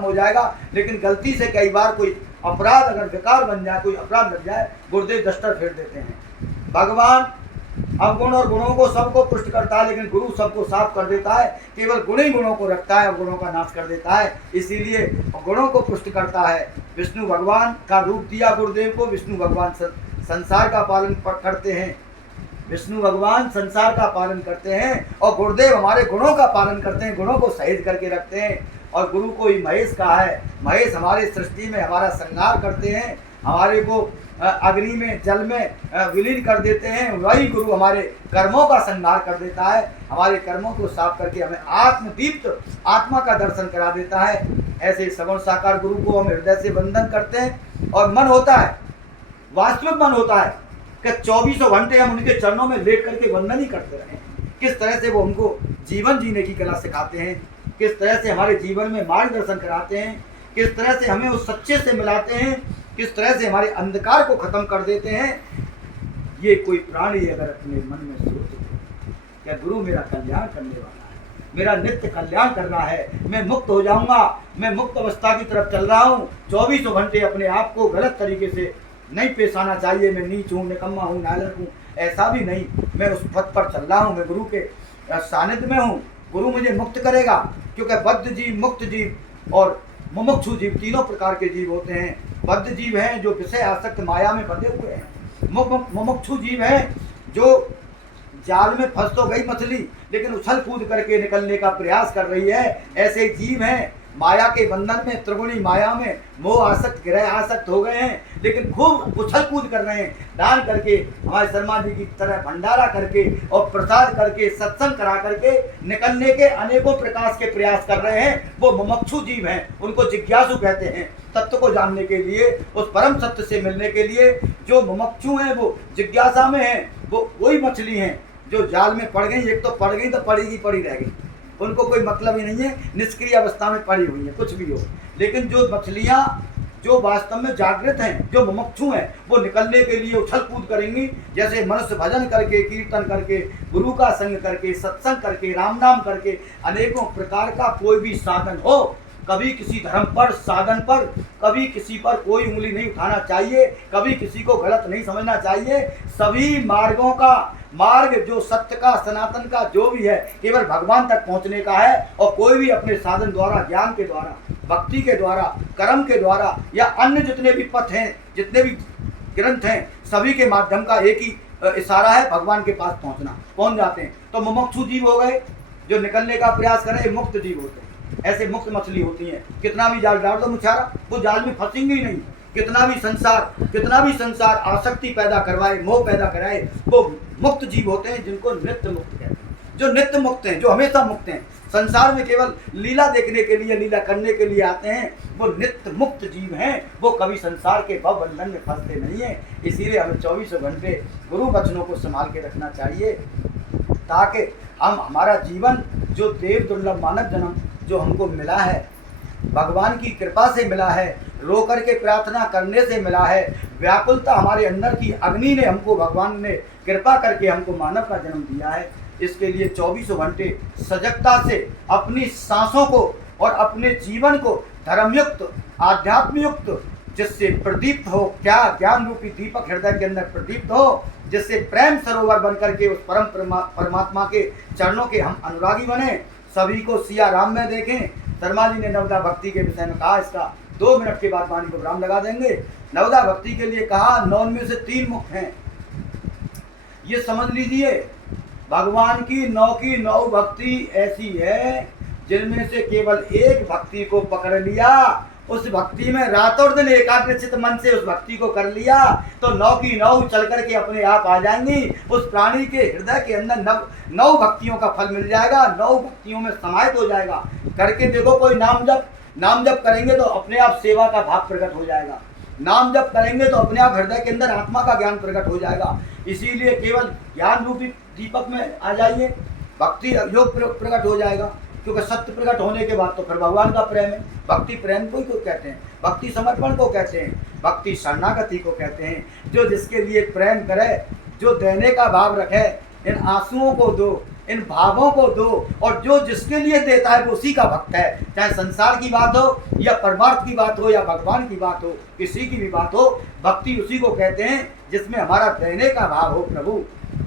खत्म हो जाएगा। लेकिन गलती से कई बार कोई अपराध अगर विकार बन जाए, कोई अपराध लग जाए, गुरुदेव डस्टर फेर देते हैं। भगवान अवगुण और गुणों को सबको पुष्ट करता है, लेकिन गुरु सबको साफ कर देता है। केवल गुण ही गुणों को रखता है और गुणों का नाश कर देता है। इसीलिए गुणों को पुष्ट करता है। विष्णु भगवान का रूप दिया गुरुदेव को। विष्णु भगवान संसार का पालन करते हैं। विष्णु भगवान संसार का पालन करते हैं और गुरुदेव हमारे गुणों का पालन करते हैं, गुणों को सहेज करके रखते हैं। और गुरु को ही महेश कहा है। महेश हमारे सृष्टि में हमारा श्रृंगार करते हैं, हमारे को अग्नि में जल में विलीन कर देते हैं। वही गुरु हमारे कर्मों का संहार कर देता है, हमारे कर्मों को साफ करके हमें आत्मदीप्त आत्मा का दर्शन करा देता है। ऐसे सगुण साकार गुरु को हम हृदय से वंदन करते हैं। और मन होता है, वास्तविक मन होता है कि 24 घंटे हम उनके चरणों में लेट करके वंदन ही करते रहें। किस तरह से वो हमको जीवन जीने की कला सिखाते हैं, किस तरह से हमारे जीवन में मार्गदर्शन कराते हैं, किस तरह से हमें उस सच्चे से मिलाते हैं, किस तरह से हमारे अंधकार को खत्म कर देते हैं। ये कोई प्राणी अगर अपने मन में सोचे क्या गुरु मेरा कल्याण करने वाला है, मेरा नित्य कल्याण करना है, मैं मुक्त हो जाऊंगा, मैं मुक्त अवस्था की तरफ चल रहा हूँ। 24 घंटे अपने आप को गलत तरीके से नहीं पेश आना चाहिए। मैं नीच हूँ, निकम्मा हूँ, नालायक हूँ, ऐसा भी नहीं। मैं उस पथ पर चल रहा हूँ, मैं गुरु के सानिध्य में हूँ। गुरु मुझे मुक्त करेगा, क्योंकि बद्ध जीव, मुक्त जीव और मुमुक्षु जीव तीनों प्रकार के जीव होते हैं। बद्ध जीव हैं जो विषय आसक्त माया में बंधे हुए हैं। मुमुक्षु जीव हैं जो जाल में फंस तो गई मछली, लेकिन उछल कूद करके निकलने का प्रयास कर रही है। ऐसे जीव हैं माया के बंधन में, त्रिगुणी माया में मोह आसक्त, ग्रह आसक्त हो गए हैं, लेकिन खूब उछल कूद कर रहे हैं। दान करके, हमारे शर्मा जी की तरह भंडारा करके और प्रसाद करके, सत्संग करा करके निकलने के अनेकों प्रकाश के प्रयास कर रहे हैं। वो मुमुक्षु जीव हैं, उनको जिज्ञासु कहते हैं। तत्व को जानने के लिए, उस परम सत्य से मिलने के लिए जो मुमुक्षु हैं, वो जिज्ञासा में हैं। वो वही मछली हैं जो जाल में पड़ गई। एक तो पड़ गई तो पड़ी रह गई, उनको कोई मतलब ही नहीं है, निष्क्रिय अवस्था में पड़ी हुई है, कुछ भी हो। लेकिन जो मछलियाँ जो वास्तव में जागृत हैं, जो मुमुक्षु हैं, वो निकलने के लिए उछल कूद करेंगी। जैसे मनुष्य भजन करके, कीर्तन करके, गुरु का संग करके, सत्संग करके, राम नाम करके, अनेकों प्रकार का कोई भी साधन हो, कभी किसी धर्म पर, साधन पर, कभी किसी पर कोई उंगली नहीं उठाना चाहिए, कभी किसी को गलत नहीं समझना चाहिए। सभी मार्गों का मार्ग जो सत्य का, सनातन का जो भी है, केवल भगवान तक पहुंचने का है। और कोई भी अपने साधन द्वारा, ज्ञान के द्वारा, भक्ति के द्वारा, कर्म के द्वारा या अन्य जितने भी पथ हैं, जितने भी ग्रंथ हैं, सभी के माध्यम का एक ही इशारा है, भगवान के पास पहुंच जाते हैं। तो मुमुक्षु जीव हो गए जो निकलने का प्रयास करें, मुक्त जीव होते हैं। ऐसे मुक्त मछली होती हैं, कितना भी जाल डाल दो मुछारा, वो जाल में फंसेंगे ही नहीं। कितना भी संसार आसक्ति पैदा करवाए, मोह पैदा कराए, वो मुक्त जीव होते हैं, जिनको नित्य मुक्त कहते हैं। जो नित्य मुक्त हैं, जो हमेशा मुक्त हैं, संसार में केवल लीला देखने के लिए, लीला करने के लिए आते हैं, वो नित्य मुक्त जीव हैं। वो कभी संसार के भव बंधन में फंसते नहीं हैं। इसीलिए हमें 24 घंटे गुरु वचनों को संभाल के रखना चाहिए, ताकि हम हमारा जीवन जो देव दुर्लभ मानव जन्म जो हमको मिला है, भगवान की कृपा से मिला है, रो करके प्रार्थना करने से मिला है, व्याकुलता हमारे अंदर की अग्नि ने हमको, भगवान ने कृपा करके हमको मानव का जन्म दिया है। इसके लिए 24 घंटे सजगता से अपनी सांसों को और अपने जीवन को धर्मयुक्त, आध्यात्मयुक्त, जिससे प्रदीप्त हो, क्या ज्ञान रूपी दीपक हृदय के अंदर प्रदीप्त हो, जिससे प्रेम सरोवर बनकर के उस परमात्मा के चरणों के हम अनुरागी बने। सभी को सिया राम में देखें। शर्मा जी ने नवदा भक्ति के विषय में कहा, इसका 2 मिनट के बाद वाणी को विराम लगा देंगे। नवदा भक्ति के लिए कहा, 9 में से 3 मुक्त हैं। ये समझ लीजिए, भगवान की 9 भक्ति ऐसी है जिनमें से केवल एक भक्ति को पकड़ लिया, उस भक्ति में रात और दिन एकाग्रचित मन से उस भक्ति को कर लिया, तो 9 चल करके अपने आप आ जाएंगी। उस प्राणी के हृदय के अंदर 9 भक्तियों का फल मिल जाएगा, 9 भक्तियों में समाहित हो जाएगा। करके देखो, कोई नाम जप करेंगे तो अपने आप सेवा का भाव प्रकट हो जाएगा। नाम जप करेंगे तो अपने आप हृदय के अंदर आत्मा का ज्ञान प्रकट हो जाएगा। इसीलिए केवल ज्ञान रूपी दीपक में आ जाइए, भक्ति योग प्रकट हो जाएगा। क्योंकि सत्य प्रकट होने के बाद तो फिर भगवान का प्रेम है। भक्ति प्रेम को कहते हैं, भक्ति समर्पण को कहते हैं, भक्ति शरणागति को कहते हैं। जो जिसके लिए प्रेम करे, जो देने का भाव रखे, इन आंसुओं को दो, इन भावों को दो, और जो जिसके लिए देता है वो उसी का भक्त है। चाहे संसार की बात हो या परमार्थ की बात हो या भगवान की बात हो, किसी की भी बात हो, भक्ति उसी को कहते हैं जिसमें हमारा देने का भाव हो। प्रभु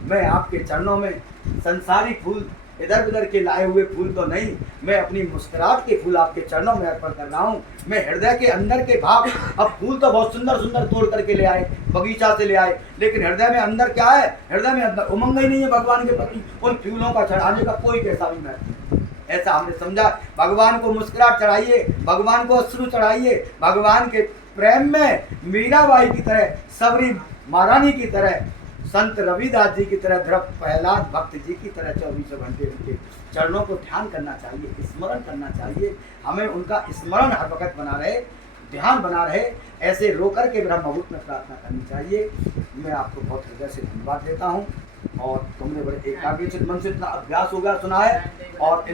मैं आपके चरणों में संसारी फूल, इधर उधर के लाए हुए फूल तो नहीं, मैं अपनी मुस्कुराहट के फूल आपके चरणों में अर्पण कर रहा हूँ। मैं हृदय के अंदर के भाव, अब फूल तो बहुत सुंदर सुंदर तोड़ करके ले आए, बगीचा से ले आए, लेकिन हृदय में अंदर क्या है? हृदय में अंदर उमंग ही नहीं है भगवान के प्रति। उन फूलों का चढ़ाने का कोई कैसा भी महत्व, ऐसा हमने समझा। भगवान को मुस्कुराहट चढ़ाइए, भगवान को अश्रु चढ़ाइए, भगवान के प्रेम में मीराबाई की तरह, सबरी महारानी की तरह, संत रविदास जी की तरह, ध्रुव प्रहलाद भक्त जी की तरह 24 घंटे उनके चरणों को ध्यान करना चाहिए, स्मरण करना चाहिए। हमें उनका स्मरण हर वक्त बना रहे, ध्यान बना रहे, ऐसे रोकर के ब्रह्म मुहूर्त में प्रार्थना करनी चाहिए। मैं आपको बहुत हृदय से धन्यवाद देता हूँ, और तुमने बड़े एकाग्रचित मन से इतना अभ्यास हो गया सुना है, और